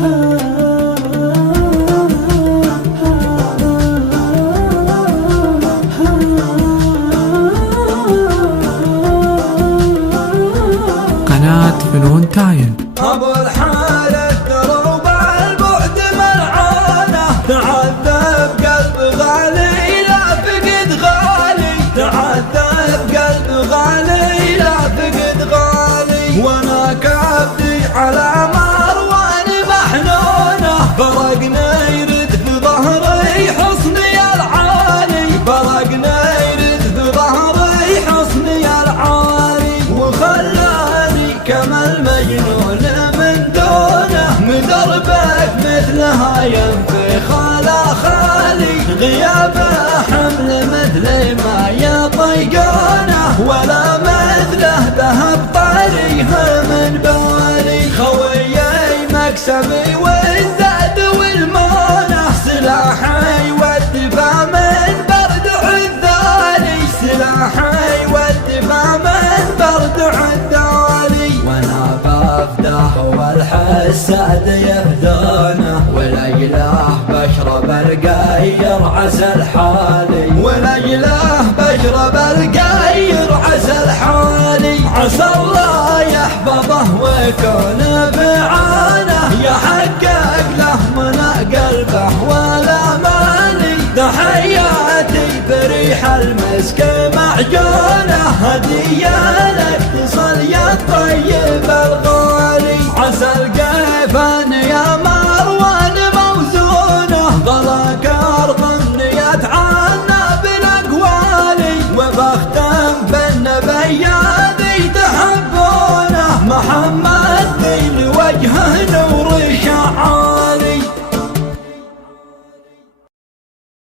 قناة فنون تاين. أبو الحارث دروب البعد مرعانة، تعذب قلب غالي لا فقد غالي، تعذب قلب غالي لا فقد غالي، وانا كبدي على مروان محنونة، فرقنا يرد في ظهري حصني العالي، فرقنا يرد في ظهري حصني العالي، وخلاني كما المجنون من دونه، مدربك مثلها ينفخ على خالي، غيابه حمل مثل ما يطيقونه، ولا مثله ذهب طريها من بالي، خويي مكسبي والزاد والمانه، سلاحي والدفاع من برد عذالي، سلاحي والدفاع من برد عذالي، وانا بفداه والحساد يفدانه، ولاجله بشرب القير عسل حالي، ولاجله بشرب القير عسل حالي، عسى الله يحفظه ويكون بعانه، يحقق له من قلبه ولا مالي، تحياتي بريح المسك معجونه، هدية لك تصل يا الطيب الغالي.